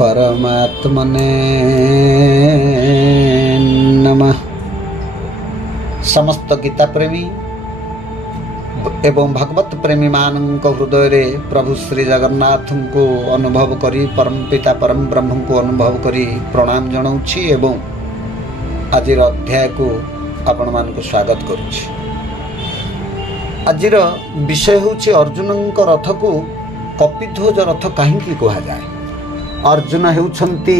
परमात्मने नमः। समस्त गीता प्रेमी एवं भगवत प्रेमी मानक हृदय रे प्रभु श्री जगन्नाथ को अनुभव करी परम पिता परम ब्रह्म को अनुभव करी प्रणाम जनाऊँछि एवं आजिर अध्याय को आपण मान को स्वागत करुछि। आजिर विषय होछि अर्जुन रथ को कपिध्वज रथ कहीं कहा जाए। अर्जुन हेउछंती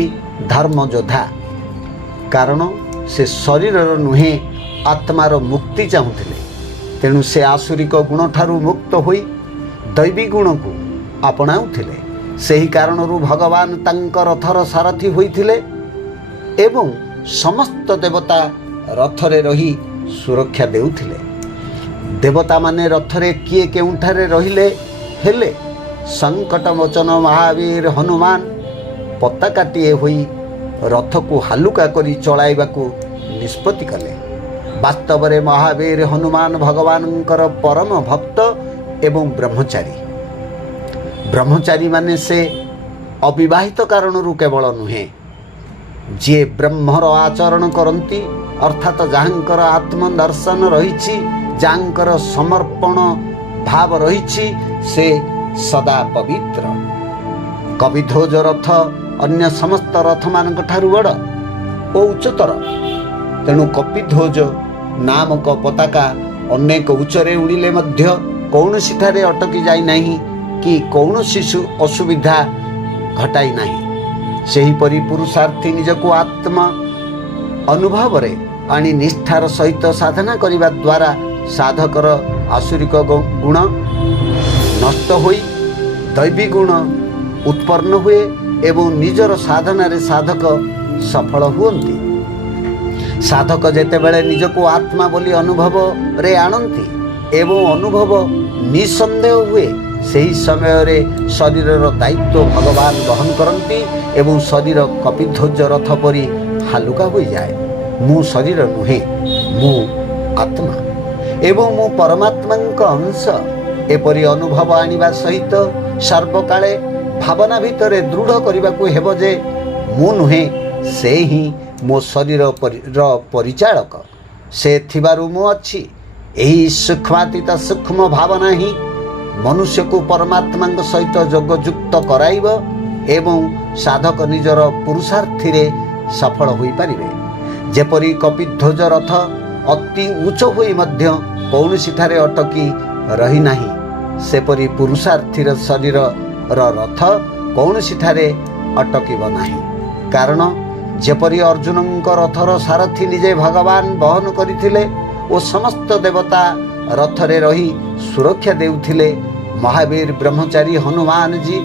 धर्म योद्धा, कारण से शरीर नुहे आत्मार मुक्ति चाहूले। तेणु से आसुरिक गुण ठारू मुक्त होई दैवी गुण को अपनाउथिले। सही कारणरू भगवान तांक रथर सारथी होइथिले एवं समस्त देवता रथरे रही सुरक्षा देउथिले। देवता माने रथरे किए केउठारे रहिले हेले संकटमोचन महावीर हनुमान पताकाटिए होई रथ को हालुका करी चलाइबाकू निष्पत्ति कले। वास्तव में महावीर हनुमान भगवानंकर परम भक्त एवं ब्रह्मचारी माने से अविवाहित कारणरू केवल नुहे, जे ब्रह्मर आचरण करती अर्थात जहाँकर आत्मदर्शन रही जहाँकर समर्पण भाव रही से सदा पवित्र। कपिध्वज रथ अन्य समस्त रथ मानक ठारू बड़ ओ उच्चतर। तेणु कपिध्वज नामक पताका अनेक उच्चरे उड़िले मध्य कौनसी ठारे अटकी जाई नहीं कि कौनसी असुविधा घटाई नहीं। सेहीपरि पुरुषार्थी निजको आत्मा अनुभव रे आनी निष्ठार सहित साधना करिबा द्वारा साधकर आसुरिक गुण नष्ट होई दैवी गुण उत्पन्न हुए एवं निजर साधना रे साधक सफल हुअन्ति। साधक जेतेबेले निजको आत्मा बोली अनुभव रे आणन्ति एवं अनुभव निसंदेह हुए, सही समय रे शरीरर दायित्व भगवान वहन करन्ति एवं शरीर कपिध्वज रथ परि हालुका हो जाए। मु शरीर नुहे, मु आत्मा एवं मु परमात्मांक अंश एपरि अनुभव आनिबा सहित सर्वकाले भावना भितरे दृढ़ करने को हेब जे मु नुहे, से ही मो शरीर परिचालक से थिबारु मु अच्छी। यही सूक्ष्मातीत सूक्ष्म भावना ही मनुष्य को परमात्मा सहित जोगयुक्त कराइब एवं साधक निजर पुरुषार्थी रे सफल होई परिबे। जेपरि कपिध्वज रथ अति उच्च होई मध्य कौनसी ठारे अटकी रही नाही, सेपरि पुरुषार्थीर शरीर रथ कौनसी ठारे अटकिब नाही। कारण जेपरि अर्जुनंक रथर सारथी निजे भगवान वहन करथिले ओ समस्त देवता रथरे रही सुरक्षा देउथिले, महावीर ब्रह्मचारी हनुमान जी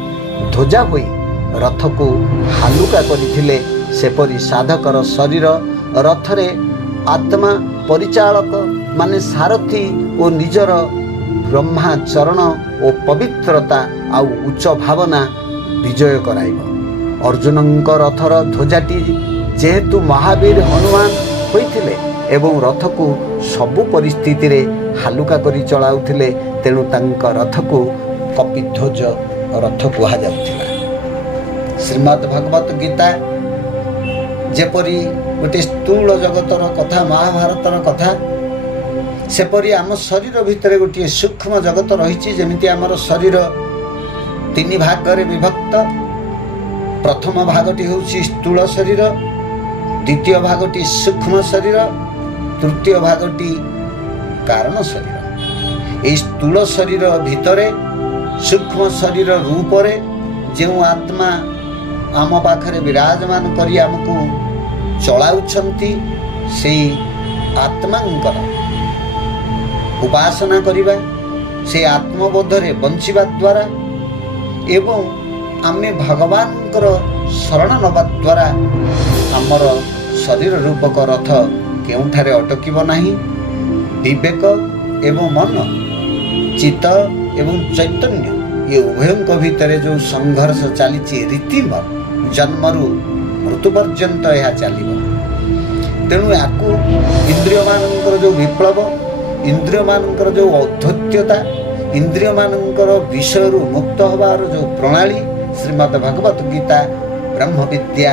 ध्वजा होई रथ को हालुका करथिले, सेपरि साधकर शरीर रथरे आत्मा परिचालक माने सारथी ओ निजर ब्रह्माचरण और पवित्रता आउ उच्च भावना विजय कराइब। अर्जुनंक रथर ध्वजाटी जेहेतु महावीर हनुमान होइथिले एवं रथ को सबु परिस्थिति रे हालुका करी चलाउथिले, तेणु तांक रथ को कपिध्वज रथ कहा जाउथिला। श्रीमद् भगवत गीता जेपरि गोटे स्थूल जगतर कथा, महाभारतर कथा, सेपरि आम शरीर भितर गोटे सूक्ष्म जगत रही। जमिति आमर शरीर तीन भाग रे विभक्त। प्रथम भागटी होउछि स्थूल शरीर, द्वितीय भागटी सूक्ष्म शरीर, तृतीय भागटी कारण शरीर। ए स्थूल शरीर भितरे सूक्ष्म शरीर रूप रे जो आत्मा आम पाखरे विराजमान करी आमको चलाउछंती, सेई आत्मांकर उपासना करिबा, से आत्मबोधरे बंचिबा द्वारा एवं आमे भगवानकर शरण नबा द्वारा आमर शरीर रूपक रथ केउठारे अटकिब नाही। विवेक एवं मन, चित्त एवं चैतन्य ये उभयंक भितरे जो संघर्ष चली रीतिमत जन्मरू मृत्यु पर्यंत यह चलिब। तेणु याकू इंद्रिय मानकर जो विप्लव, इंद्रिय मानकर जो औद्धत्यता, इंद्रिय मानकर विषय मुक्त होबार जो प्रणाली श्रीमद् भगवत गीता ବ୍ରହ୍ମ ବିଦ୍ୟା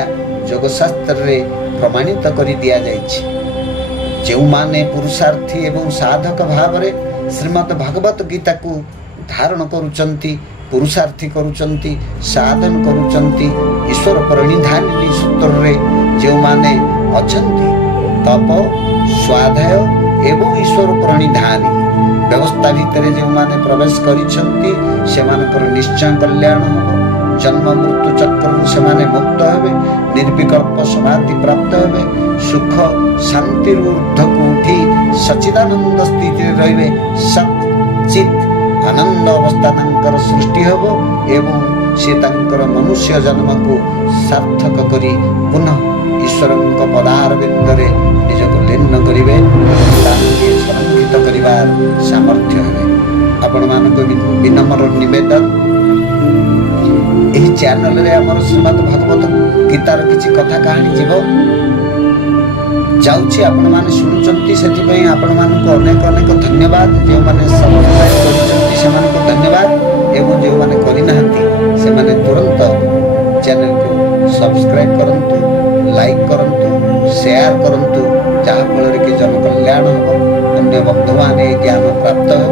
ଯୋଗଶାସ୍ତ୍ରରେ ପ୍ରମାଣିତ କରି ଦିଆଯାଇଛି। ଯେଉଁମାନେ ପୁରୁଷାର୍ଥୀ ଏବଂ ସାଧକ ଭାବରେ ଶ୍ରୀମଦ୍ ଭଗବତ ଗୀତାକୁ ଧାରଣ କରୁଛନ୍ତି, ପୁରୁଷାର୍ଥୀ କରୁଛନ୍ତି, ସାଧନ କରୁଛନ୍ତି, ଈଶ୍ୱର ପରିଣିଧାନିନୀ ସୂତ୍ରରେ ଯେଉଁମାନେ ଅଛନ୍ତି, ତପ, ସ୍ୱାଧ୍ୟାୟ ଏବଂ ଈଶ୍ୱର ପରିଣିଧାନୀ ବ୍ୟବସ୍ଥା ଭିତରେ ଯେଉଁମାନେ ପ୍ରବେଶ କରିଛନ୍ତି, ସେମାନଙ୍କର ନିଶ୍ଚୟ କଲ୍ୟାଣ ହେବ। ଜନ୍ମ ମୃତ୍ୟୁ ଚକ୍ରରୁ ସେମାନେ ମୁକ୍ତ ହେବେ, ନିର୍ବିକଳ୍ପ ସମାଧି ପ୍ରାପ୍ତ ହେବେ, ସୁଖ ଶାନ୍ତିରୁ ଊର୍ଦ୍ଧ୍ୱକୁ ଉଠି ସଚ୍ଚିଦାନନ୍ଦ ସ୍ଥିତିରେ ରହିବେ। ସତ୍ ଚିତ୍ ଆନନ୍ଦ ଅବସ୍ଥା ତାଙ୍କର ସୃଷ୍ଟି ହେବ ଏବଂ ସେ ତାଙ୍କର ମନୁଷ୍ୟ ଜନ୍ମକୁ ସାର୍ଥକ କରି ପୁନଃ ଈଶ୍ୱରଙ୍କ ପଦାର ବିନ୍ଦରେ ନିଜକୁ ଲୀନ କରିବେ, ତାଙ୍କୁ ସଂରକ୍ଷିତ କରିବାର ସାମର୍ଥ୍ୟ ହେବେ। ଆପଣମାନଙ୍କୁ ବିନମ୍ର ନିବେଦନ, ଏହି ଚ୍ୟାନେଲରେ ଆମର ଶ୍ରୀମଦ୍ ଭଗବତ ଗୀତାର କିଛି କଥା କାହାଣୀ ଯିବ ଯାଉଛି, ଆପଣମାନେ ଶୁଣୁଛନ୍ତି, ସେଥିପାଇଁ ଆପଣମାନଙ୍କୁ ଅନେକ ଅନେକ ଧନ୍ୟବାଦ। ଯେଉଁମାନେ ସବସ୍କ୍ରାଇବ୍ କରିଛନ୍ତି ସେମାନଙ୍କୁ ଧନ୍ୟବାଦ ଏବଂ ଯେଉଁମାନେ କରିନାହାନ୍ତି ସେମାନେ ତୁରନ୍ତ ଚ୍ୟାନେଲକୁ ସବସ୍କ୍ରାଇବ୍ କରନ୍ତୁ, ଲାଇକ୍ କରନ୍ତୁ, ସେୟାର କରନ୍ତୁ, ଯାହାଫଳରେ କି ଜନକଲ୍ୟାଣ ହେବ, ଅନ୍ୟ ବନ୍ଧୁମାନେ ଜ୍ଞାନ ପ୍ରାପ୍ତ ହେବ